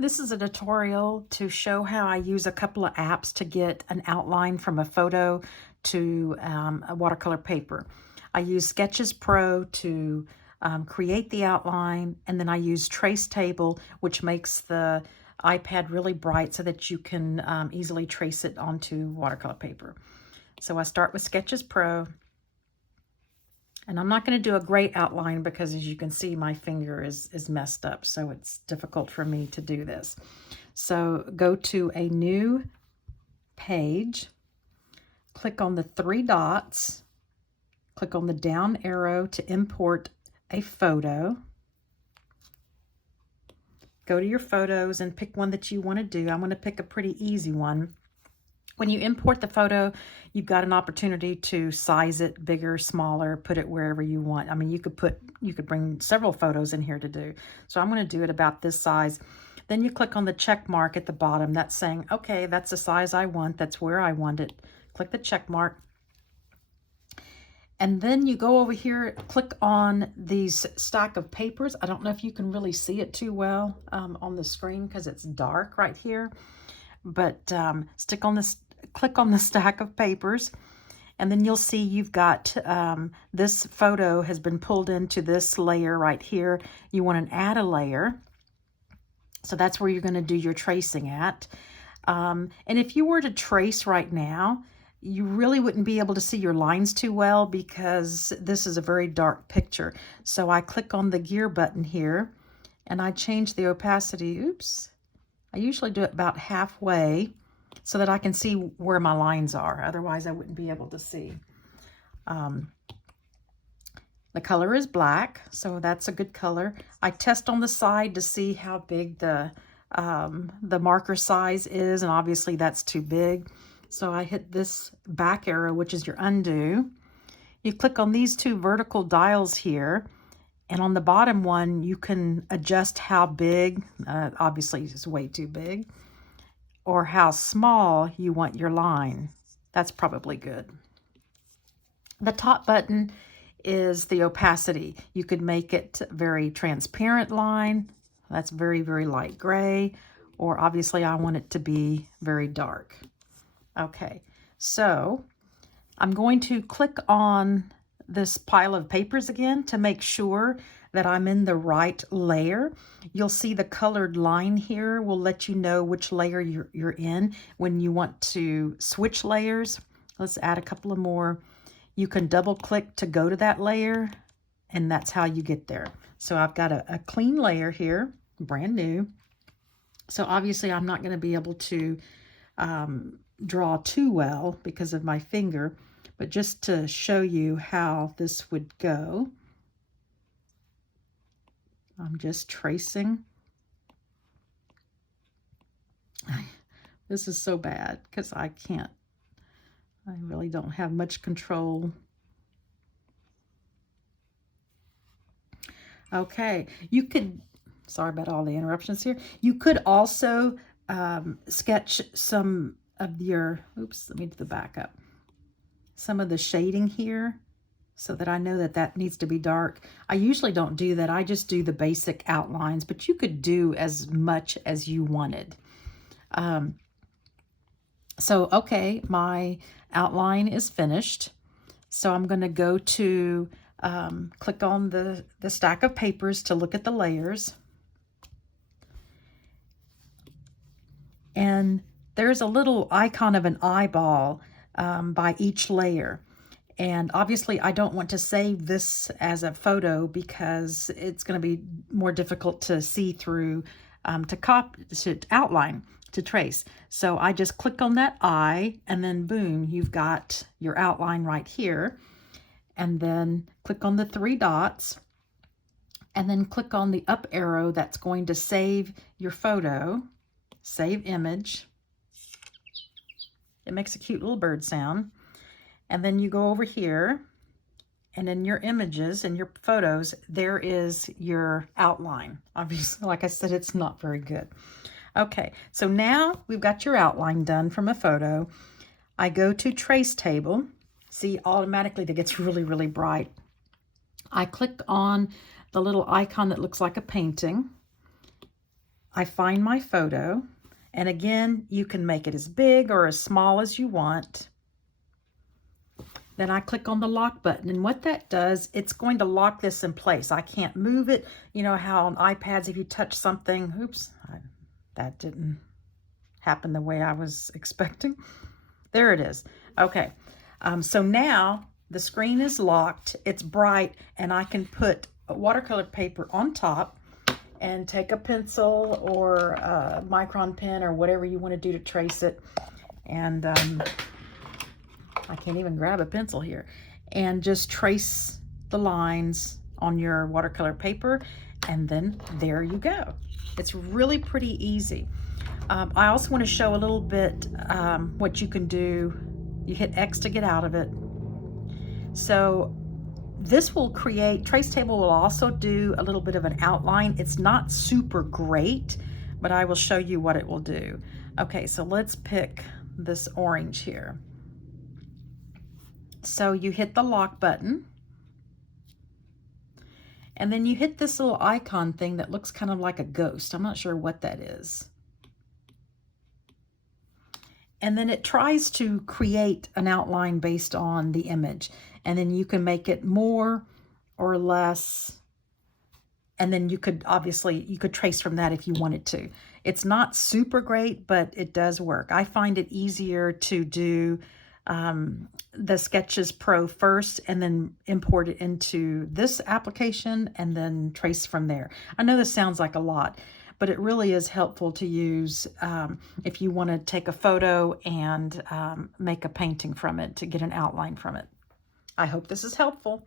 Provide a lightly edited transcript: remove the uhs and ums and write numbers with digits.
This is a tutorial to show how I use a couple of apps to get an outline from a photo to a watercolor paper. I use Sketches Pro to create the outline, and then I use TraceTable, which makes the iPad really bright so that you can easily trace it onto watercolor paper. So I start with Sketches Pro. And I'm not going to do a great outline because, as you can see, my finger is messed up, so it's difficult for me to do this. So go to a new page, click on the three dots, click on the down arrow to import a photo. Go to your photos and pick one that you want to do. I'm going to pick a pretty easy one. When you import the photo, you've got an opportunity to size it bigger, smaller, put it wherever you want. I mean, you could bring several photos in here to do. So I'm going to do it about this size. Then you click on the check mark at the bottom. That's saying, okay, that's the size I want. That's where I want it. Click the check mark. And then you go over here, click on these stack of papers. I don't know if you can really see it too well on the screen because it's dark right here. But click on the stack of papers, and then you'll see you've got this photo has been pulled into this layer right here. You want to add a layer, so that's where you're going to do your tracing at. And if you were to trace right now, you really wouldn't be able to see your lines too well because this is a very dark picture. So I click on the gear button here, and I change the opacity. Oops. I usually do it about halfway so that I can see where my lines are. Otherwise, I wouldn't be able to see. The color is black, so that's a good color. I test on the side to see how big the marker size is, and obviously that's too big. So I hit this back arrow, which is your undo. You click on these two vertical dials here, and on the bottom one, you can adjust how big, obviously it's way too big, or how small you want your line. That's probably good. The top button is the opacity. You could make it very transparent line. That's very, very light gray, or obviously I want it to be very dark. Okay, so I'm going to click on this pile of papers again to make sure that I'm in the right layer. You'll see the colored line here will let you know which layer you're in. When you want to switch layers, let's add a couple of more. You can double click to go to that layer, and that's how you get there. So I've got a clean layer here, brand new. So obviously I'm not going to be able to draw too well because of my finger. But just to show you how this would go, I'm just tracing. This is so bad because I really don't have much control. Okay, you could, sorry about all the interruptions here. You could also sketch some of your, oops, let me do the backup. Some of the shading here so that I know that that needs to be dark. I usually don't do that. I just do the basic outlines, but you could do as much as you wanted. So, okay, my outline is finished. So I'm going to go to click on the stack of papers to look at the layers. And there's a little icon of an eyeball by each layer. And obviously I don't want to save this as a photo because it's going to be more difficult to see through, to outline, to trace. So I just click on that eye, and then boom, you've got your outline right here. And then click on the three dots, and then click on the up arrow that's going to save your photo, save image. It makes a cute little bird sound. And then you go over here, and in your images and your photos, there is your outline. Obviously, like I said, it's not very good. Okay, so now we've got your outline done from a photo. I go to TraceTable. See, automatically that gets really, really bright. I click on the little icon that looks like a painting. I find my photo, and again, you can make it as big or as small as you want. Then I click on the lock button, and what that does, it's going to lock this in place. I can't move it. You know how on iPads, if you touch something, oops, that didn't happen the way I was expecting. There it is. Okay, so now the screen is locked, it's bright, and I can put a watercolor paper on top and take a pencil or a micron pen or whatever you want to do to trace it. And I can't even grab a pencil here. And just trace the lines on your watercolor paper, and then there you go. It's really pretty easy. I also want to show a little bit what you can do. You hit X to get out of it. So this will create, TraceTable will also do a little bit of an outline. It's not super great, but I will show you what it will do. Okay, so let's pick this orange here. So you hit the lock button, and then you hit this little icon thing that looks kind of like a ghost. I'm not sure what that is. And then it tries to create an outline based on the image. And then you can make it more or less. And then you could, obviously, you could trace from that if you wanted to. It's not super great, but it does work. I find it easier to do the Sketches Pro first and then import it into this application and then trace from there. I know this sounds like a lot, but it really is helpful to use if you want to take a photo and make a painting from it to get an outline from it. I hope this is helpful.